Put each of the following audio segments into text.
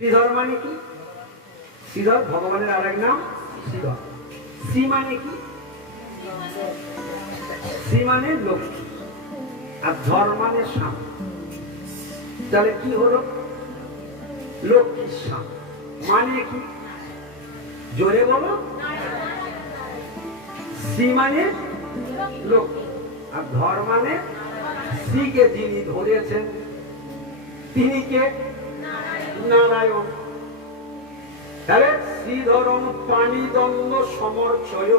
শ্রীধর মানে কি? শ্রীধর, ভগবানের আরেক নাম শ্রীধর। শ্রী মানে কি? শ্রী মানে লক্ষ্মী। আর ধর মানে শাম তাহলে কি হলো? লক্ষ্মীর শাম মানে কি? জোরে বলো। শ্রী মানে লক্ষ্মী। আর ধর মানে শ্রীকে যিনি ধরেছেন, তিনি কে? নারায়ণ। তাহলে শ্রীধরম পানিদণ্ড সমর্চয়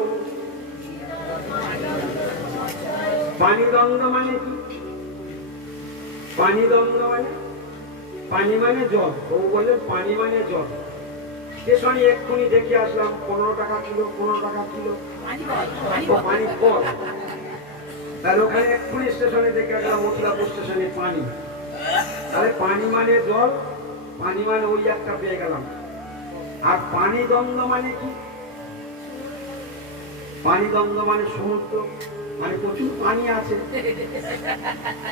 পানিদণ্ড মানে কি? পানিদণ্ড মানে? পানি মানে জল। ও বলে পানি মানে জল। স্টেশনে এক্ষুনি দেখে আসলাম, পনেরো টাকা কিলো, পনেরো টাকা কিলো। পানি কল। তাহলে ওখানে এক্ষুনি স্টেশনে দেখে আসলাম, মথুরাপুর স্টেশনে পানি। তাহলে পানি মানে জল পানি মানে ওই একটা পেয়ে গেলাম। আর পানি দ্বন্দ্ব মানে কি? পানি দ্বন্দ্ব মানে সমুদ্র মানে প্রচুর পানি আছে।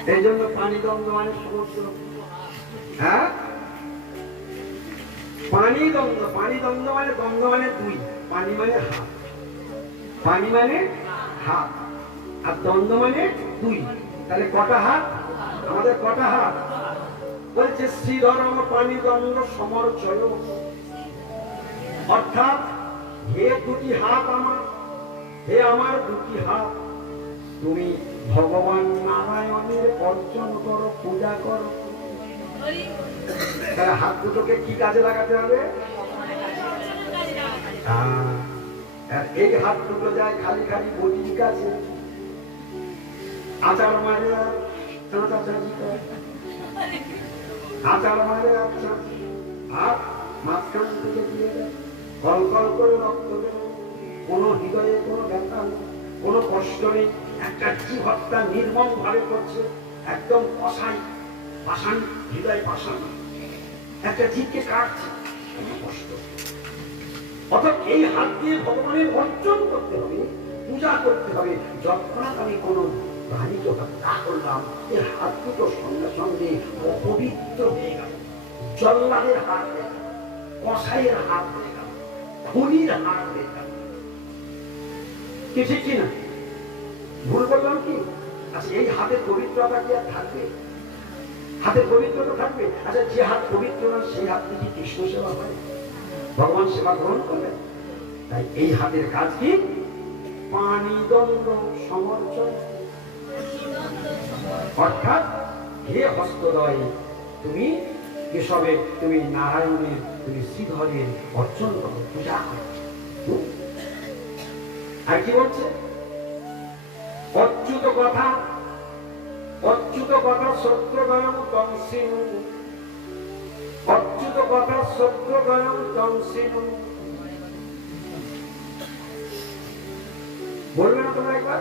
এই জন্য পানি দ্বন্দ্ব মানে সমুদ্র। হ্যাঁ? পানি দ্বন্দ্ব পানি দ্বন্দ্ব মানে দ্বন্দ্ব মানে দুই, পানি মানে হাত। পানি মানে হাত। আর দ্বন্দ্ব মানে দুই। তাহলে কটা হাত? আমাদের কটা হাত? বলছে শ্রীধরম পানি দ্বন্দ্ব সমর্চয় অর্থাৎ হে দুটি হাত আমার হে আমার দুটি হাত তুমি ভগবান নারায়ণের অর্জন করো পূজা করো। তাহলে হাত দুটোকে কি কাজে লাগাতে হবে? আহ, এই হাত দুটো যায় খালি খালি বটির কাছে। আচার মারে আর চাঁচাচাচি করে। আচার মারে আচ্ছা আর মাঝখান থেকে দিয়ে দেয় কল কল করে রক্ত দেবে কোনো হৃদয়ে কোনো ব্যথা নেই কোনো কষ্ট নেই একটা জীব নির্মম ভাবে করছে একদম অসাই পাষাণ হৃদয় পাষাণ একটা জীবকে কাটছে কোনো কষ্ট অর্থাৎ এই হাত দিয়ে ভগবানের অর্জন করতে হবে পূজা করতে হবে যৎক্ষণাৎ আমি কোনো হত্যা করলাম কি ভুল বললাম কি? আচ্ছা এই হাতের পবিত্রতা কি আর থাকবে? হাতের পবিত্রতা থাকবে? আচ্ছা যে হাত পবিত্র না, সেই হাত থেকে কৃষ্ণ সেবা হয়? ভগবান সেবা গ্রহণ করবে তাই এই হাতের কাজ কি? পানি, দণ্ড, সমর্চন অর্থাৎ, হে হস্তদয়, তুমি কেশবে, তুমি নারায়ণের, তুমি শ্রীধরের অর্জন করো, পূজা করো। আর কি বলছে? অচ্যুত কথা অচ্যুত কথা সত্যদয়ম তংসিনু অচ্যুত কথা সত্যদয়ম তংসিনু বলবে না তোমরা একবার?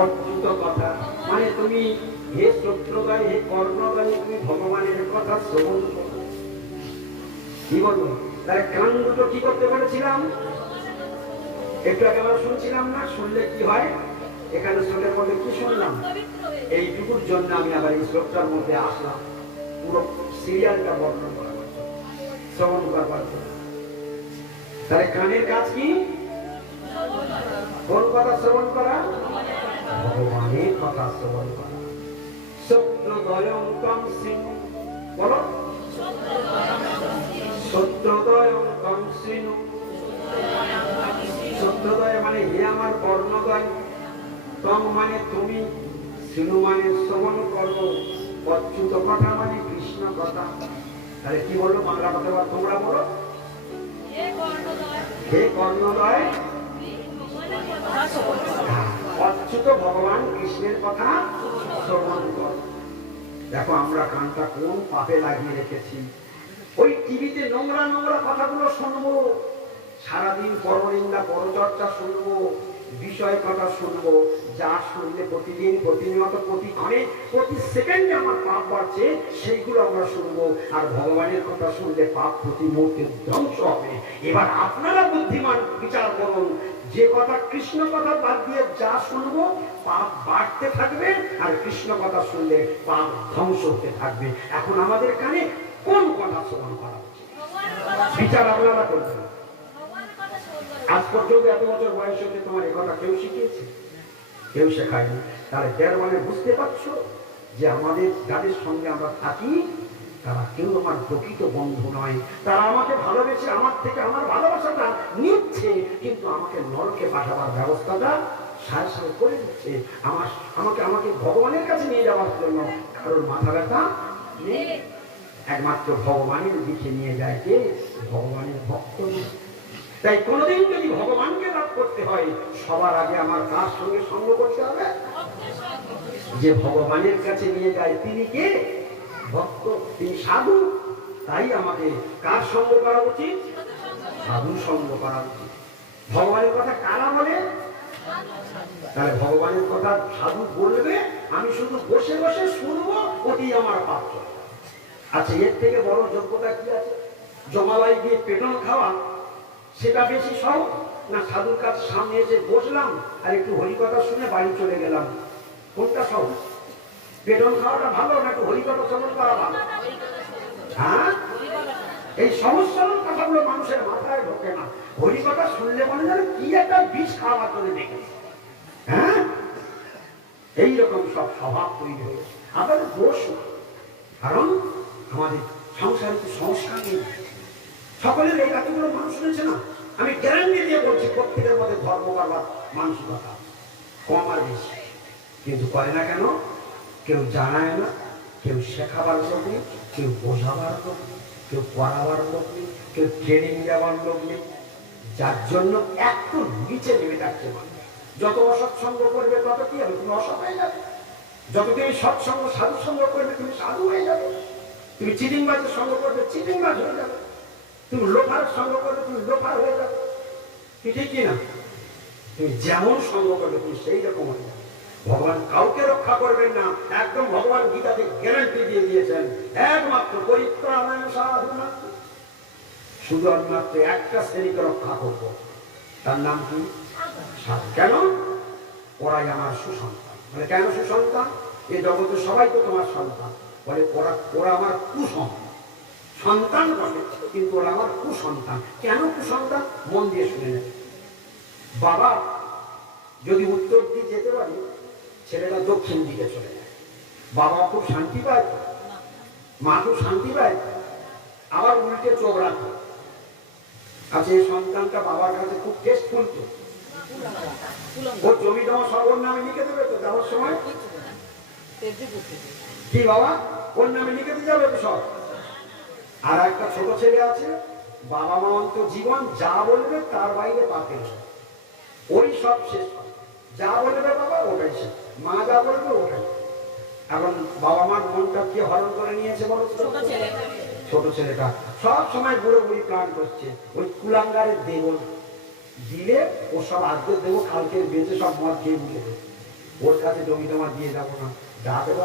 অচ্যুত কথা মানে তুমি হে সত্যদয় হে কর্ণদয় তুমি ভগবানের কথা শ্রবণ করো। কি বলব? তাহলে কান দুটো কি করতে বলেছিলাম একটু আমরা শুনছিলাম না, শুনলে কি হয়? এখানে শ্লোকের মধ্যে কি শুনলাম? এইটুকুর জন্য আমি আবার এই শ্লোকটার মধ্যে আসলাম। পুরো সিরিয়ালটা বর্ণনা করার শ্রবণ করবার জন্য। তাহলে কানের কাজ কি? কোন কথা শ্রবণ করা? ভগবানের কথা শ্রবণ করা। সত্যদয়ং তং সিং বলো। সত্যদয়ং তং সত্যদয় মানে হে আমার কর্ণদয়। তং মানে তুমি সিনু মানে শ্রবণ করব অচ্যুত কথা মানে কৃষ্ণ কথা। তাহলে কি বলল বাংলা কথা তোমরা বলো? হে কর্ণদয়। অচ্যুত ভগবান কৃষ্ণের কথা শ্রবণ কর। দেখো আমরা কানটা কোন পাপে লাগিয়ে রেখেছি। ওই টিভিতে নোংরা নোংরা কথাগুলো শুনব। সারাদিন পরনিন্দা পরচর্চা শুনব। বিষয় কথা শুনব। যা শুনলে প্রতিদিন, প্রতিনিয়ত প্রতিক্ষণে প্রতি সেকেন্ডে আমার পাপ বাড়ছে, সেইগুলো আমরা শুনব। আর ভগবানের কথা শুনলে পাপ প্রতি মুহূর্তে ধ্বংস হবে। এবার আপনারা বুদ্ধিমান বিচার করুন। যে কথা কৃষ্ণ কথা বাদ দিয়ে যা শুনব, পাপ বাড়তে থাকবে, আর কৃষ্ণ কথা শুনলে পাপ ধ্বংস হতে থাকবে। এখন আমাদের কানে কোন কথা শ্রবণ করা উচিত? বিচার আপনারা করবেন। আজ পর্যন্ত এত বছর বয়স হতে তোমার কথা কেউ শিখিয়েছে? কেউ শেখায়নি। তাহলে যার মানে বুঝতে পারছ যে আমাদের যাদের সঙ্গে আমরা থাকি তারা কেউ আমার প্রকৃত বন্ধু নয়। তারা আমাকে ভালোবেসে আমার থেকে আমার ভালোবাসাটা নিচ্ছে, কিন্তু আমাকে নরকে পাঠাবার ব্যবস্থাটা সাথে সাথে করে দিচ্ছে। আমার, আমাকে আমাকে ভগবানের কাছে নিয়ে যাওয়ার জন্য কারোর মাথা ব্যথা নেই। একমাত্র ভগবানের দিকে নিয়ে যায় যে ভগবানের ভক্ত। তাই কোনোদিন যদি ভগবানকে লাভ করতে হয়, সবার আগে আমার কার সঙ্গে সঙ্গ করতে হবে? যে ভগবানের কাছে নিয়ে যায়, তিনি কে? ভক্ত, তিনি সাধু, তাই আমাকে কার সঙ্গ করা উচিত? সাধু সঙ্গ করা উচিত। ভগবানের কথা কারা বলে? তাহলে ভগবানের কথা সাধু বলবে, আমি শুধু বসে বসে শুনব ওটি আমার পাত্র। আচ্ছা এর থেকে বড় যোগ্যতা কি আছে? জমালাই দিয়ে পেটন খাওয়া, সেটা বেশি সহজ? না সাধুর কাছে সামনে এসে বসলাম আর একটু হরিকথা শুনে বাড়ি চলে গেলাম? কোনটা সহজ? পেটন খাওয়াটা ভালো না একটু হরিকথা শ্রবণ করা ভালো? হ্যাঁ? এই সমস্যার কথাগুলো মানুষের মাথায় ঢোকে না। হরিকথা শুনলে মনে যেন কি একটা বিষ খাওয়ার জন্য দেখেছে। হ্যাঁ? এইরকম সব স্বভাব তৈরি হয়েছে। আপনাদের দোষ কারণ আমাদের সংসারে তো সংস্কার নেই। সকলের এই এতগুলো মানুষ রয়েছে না? আমি গ্যারান্টি দিয়ে বলছি, প্রত্যেকের মধ্যে ধর্ম করবার মানসিকতা কম আর বেশি। কিন্তু করে না কেন? কেউ জানায় না, কেউ শেখাবার লোক নেই, কেউ বোঝাবার লোক নেই, কেউ পড়াবার লোক নেই, কেউ ট্রেনিং দেওয়ার লোক নেই। যার জন্য একটু নিচে নেমে যাচ্ছে মানুষ যত অসৎসঙ্গ করবে, তত কি হবে? তুমি অসৎ হয়ে যাবে। যত তুমি সৎসঙ্গ সাধু সঙ্গ করবে, তুমি সাধু হয়ে যাবে। তুমি চিটিংবাজের সঙ্গ করবে, চিটিংবাজ হয়ে যাবে। তুমি লোফার সঙ্গ করবে, তুমি লোফার হয়ে যাবে। কি না? তুমি যেমন সঙ্গ করবে, তুমি সেই রকম হয়ে যাবে। ভগবান কাউকে রক্ষা করবেন না। একদম ভগবান গীতাতে গ্যারান্টি দিয়ে দিয়েছেন। একমাত্র পরিত্রাণায় সাধনা শুধু আমি মাত্র একটা শ্রেণীকে রক্ষা করব। তার নাম কি। কেন? ওরাই আমার সুসন্তান। মানে কেন সুসন্তান? এ জগতে সবাই তো তোমার সন্তান। বলে, ওরা ওরা আমার কুসন্তান। সন্তান বটে, কিন্তু ওরা আমার কুসন্তান। কেন কুসন্তান? মন দিয়ে শুনে নেবে। বাবা, যদি উত্তর দিয়ে যেতে পারে ছেলেটা দক্ষিণ দিকে চলে যায়। বাবা খুব শান্তি পায় মা খুব শান্তি পায়। আবার উল্টে চোখ রাখে। আচ্ছা এই সন্তানটা বাবার কাছে খুব টেস্টফুল তো? ওর জমি জমা সর্বর নামে লিখে দেবে তো যাওয়ার সময়? কি বাবা? ওর নামে লিখে দিয়ে যাবে তো সব? আর একটা ছোট ছেলে আছে, বাবা মা অন্ত জীবন যা বলবে তার বাইরে পাপে ওই সব শেষ যা বলবে বাবা, ওটাই শেষ। মা যা বলবে ওটাই। এখন বাবা মার মনটা কি হরণ করে নিয়েছে বলো ছোট ছেলেটা। সব সময় বুড়ো বুড়ি প্ল্যান করছে। ওই কুলাঙ্গারের দেব দিলে ও সব আদ্য দেবো কালকে বেঁচে সব মদ খেয়ে বুঝে ওর কাছে জমি জমা দিয়ে যাব না। যা দেবো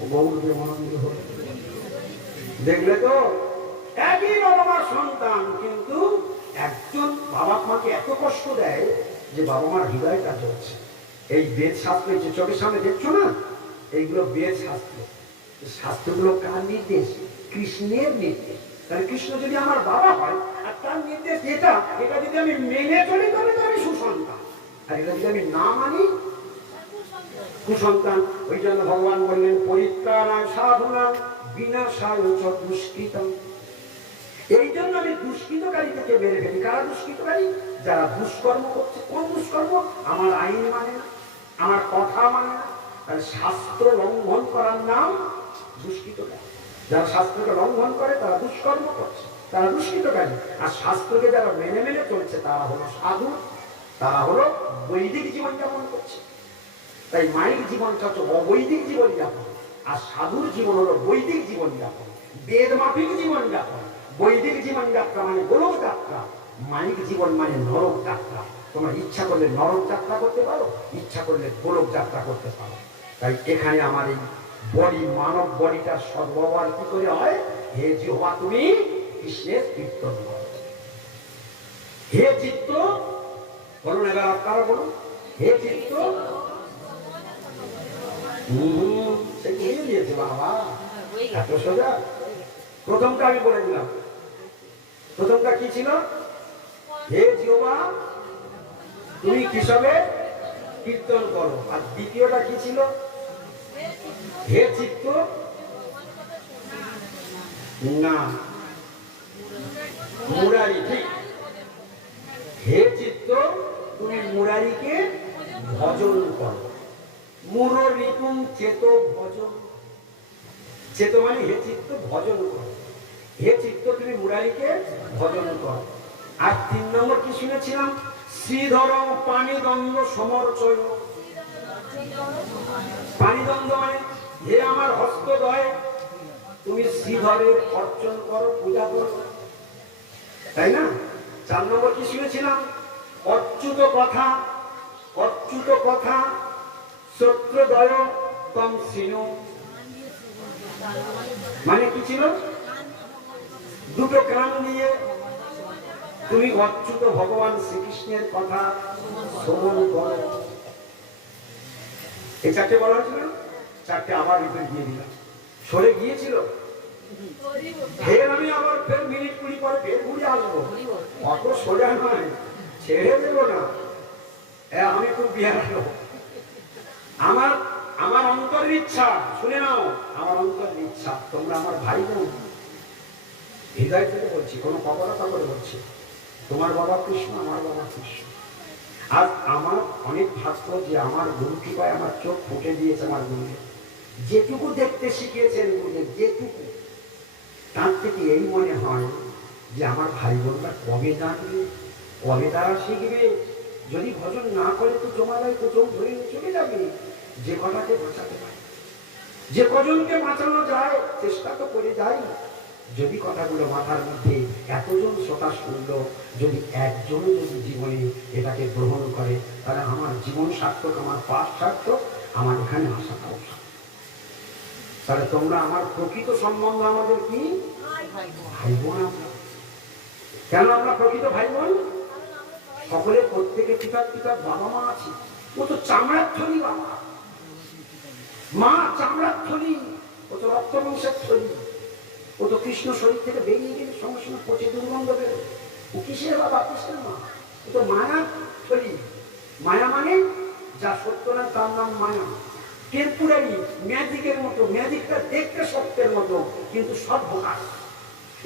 ও মনোনীত দেখলে তো একই বাবা মার সন্তান কিন্তু একজন বাবা মাকে এত কষ্ট দেয় যে বাবা মার হৃদয়টা জ্বলছে। এই বেদ শাস্ত্র, যে চোখের সামনে দেখছ না, এইগুলো বেদ শাস্ত্র। শাস্ত্রগুলো কার নির্দেশ? কৃষ্ণের নির্দেশ। তাহলে কৃষ্ণ যদি আমার বাবা হয়, আর তার নির্দেশ এটা এটা যদি আমি মেনে চলি, তাহলে তো আমি সুসন্তান। আর এটা যদি আমি না মানি, কুসন্তান। ওই জন্য ভগবান বললেন পরিত্রাণায় সাধনা বিনাশায় চ দুষ্কৃতম। এই জন্য আমি দুষ্কৃতকারী থেকে বেড়ে ফেলি কারা দুষ্কৃতকারী? যারা দুষ্কর্ম করছে। কোন দুষ্কর্ম? আমার আইন মানে না। আমার কথা মানে তাহলে শাস্ত্র লঙ্ঘন করার নাম দুষ্কৃতকারী যারা শাস্ত্রকে লঙ্ঘন করে, তারা দুষ্কর্ম করছে, তারা দুষ্কৃতকারী আর শাস্ত্রকে যারা মেনে মেনে চলছে, তারা হলো সাধু, তারা হলো বৈদিক জীবনযাপন করছে। তাই মায়ের জীবনটা হচ্ছে অবৈদিক জীবন যাপন, আর সাধুর জীবন হলো বৈদিক জীবনযাপন বেদ মাফিক জীবনযাপন বৈদিক জীবনযাত্রা মানে গোলক যাত্রা, মানিক জীবন মানে নরক যাত্রা। তোমরা ইচ্ছা করলে নরক যাত্রা করতে পারো, ইচ্ছা করলে গোলক যাত্রা করতে পারো। তাই এখানে আমার এই বডি, মানব বডিটা সদ্ব্যবহার কি করে হয়? হে জিহ্বা, তুমি কৃষ্ণের কীর্তন হে চিত্ত, বলুন এবার আপনারা বলুন। হে চিত্ত বাবা? এত সোজা? প্রথমটা আমি বলে দিলাম। প্রথমটা কি ছিল? হে জিওবা তুমি কিসবে? কীর্তন করো। আর দ্বিতীয়টা কি ছিল? হে চিত্ত, না। মুরারি, ঠিক। হে চিত্ত, তুমি মুরারিকে ভজন করো। মুররিপুম চেত ভজন। চেত মানে হে চিত্ত, ভজন করো। হে চিত্ত, তুমি মুরারিকে ভজন করো। আর তিন নম্বর কি শুনেছিলাম? শ্রীধর পানি দ্বন্দ্ব সমর্চয় পানি মানে হে আমার হস্তদয়, তুমি শ্রীধরের অর্চন করো, পূজা করো। তাই না? চার নম্বর কি শুনেছিলাম? অচ্যুত কথা অচ্যুত কথা সত্যদয় তম শ্রীনু মানে কি ছিল? দুটো কান দিয়ে তুমি অচ্যুত ভগবান শ্রীকৃষ্ণের কথা শ্রবণ করো। এই চারটে বলা হয়েছিল? চারটে আবার রিপিট দিয়ে দিলাম। সরে গিয়েছিল? ফের আমি আবার ফের মিনিট কুড়ি পরে ফের ঘুরে আসব। অত সোজা নয়, ছেড়ে দেবো না। আমি খুব বিহার। আমার আমার অন্তরের ইচ্ছা, শুনে নাও, আমার অন্তরের ইচ্ছা, তোমরা আমার ভাই বোন। হৃদয় থেকে বলছি, কোনো কপরতা করে বলছি। তোমার বাবা কৃষ্ণ আমার বাবা কৃষ্ণ। আর আমার অনেক ভাগ্য যে আমার গুরু কৃপায় আমার চোখ ফুটে দিয়েছে আমার গুরুদেব। যেটুকু দেখতে শিখিয়েছেন গুরুদেব, যেটুকু। তার থেকে এই মনে হয় যে আমার ভাই বোনরা কবে জানবে, কবে তারা শিখবে? যদি ভজন না করে তো জমা যায় তো চোখ ধরে চলে যাবে, যে কটাকে বাঁচাতে পারে। যে কজনকে বাঁচানো যায়, চেষ্টা তো করে যাই। যদি কথাগুলো মাথার মধ্যে এতজন শ্রোতা শুনল, যদি একজনও যদি জীবনে এটাকে গ্রহণ করে, তাহলে আমার জীবন সার্থক, আমার পাশ সার্থক, আমার এখানে আসাটাও সার্থক। তাহলে তোমরা আমার প্রকৃত সম্বন্ধ আমাদের কি? ভাই বোন আমরা। কেন আমরা প্রকৃত ভাই বোন সকলে প্রত্যেকে পিতার পিতার বাবা মা আছে। ও তো চামড়ার থলি বাবা। মা চামড়ার থলি, ও তো রক্ত রক্তবংশের থলি। ও তো কৃষ্ণ শরীর থেকে বেরিয়ে গেলে সঙ্গে সঙ্গে পচে দুর্গন্ধ বেরো ও কিসের বাবা? কিসের মা। ও তো মায়ার থলি মায়া মানে যা সত্য না, তার নাম মায়া। টেম্পুরারি, ম্যাজিকের মতো, ম্যাজিকটা দেখতে সত্যের মতো, কিন্তু সব বোকা।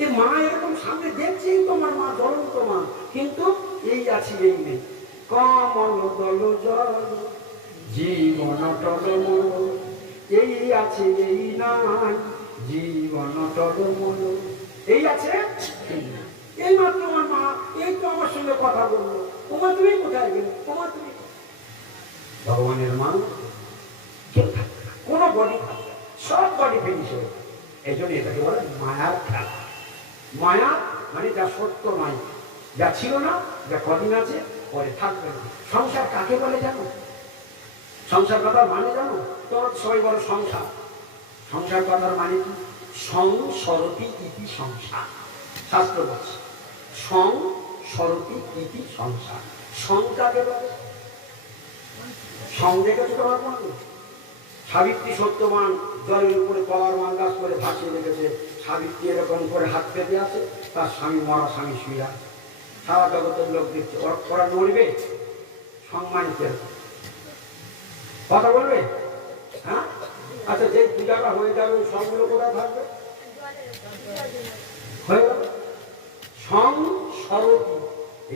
এ মা এরকম সামনে দেখছেই তোমার মা, জ্বলন্ত মা। কিন্তু এই আছে এই নেই কমল দল জল, জীবন টলমল। এই আছে এই নাই। জীবন এই আছে? এই মাত্র আমার মা, এই তো আমার সঙ্গে কথা তোমার তুমি কোথায় গেলে? তোমার তুমি ভগবানের মা কোনো বডি সব বডি ফিনিশ হয়ে এই জন্য এটাকে বলে মায়ার খেলা। মায়া মানে যা সত্য নয়, যা ছিল না, যা কদিন আছে, পরে থাকবে না। সংসার কাকে বলে জানো? সংসার কথার মানে জানো? তোর সবাই বড় সংসার। সংসার কথার মানে কি? সং সরতি ইতি সংসার। শাস্ত্র বলছে, সং সরতি ইতি সংসার। সং কাকে বলে? সং দেখেছ তোমার কোনো সাবিত্রী সত্যবান, জলের উপরে কলার মান গাছ করে ভাসিয়ে রেখেছে। সাবিত্রী এরকম করে হাত পেতে আছে, তার স্বামী মরা স্বামী শুয়ে সারা জগতের লোক দেখছে, ওরা ওরা নড়বে? সম্মানিত কথা বলবে? হ্যাঁ? আচ্ছা যে পূজাটা হয়ে যাবে ওই সবগুলো কোথায় থাকবে? হয়ে গেল সং সরতি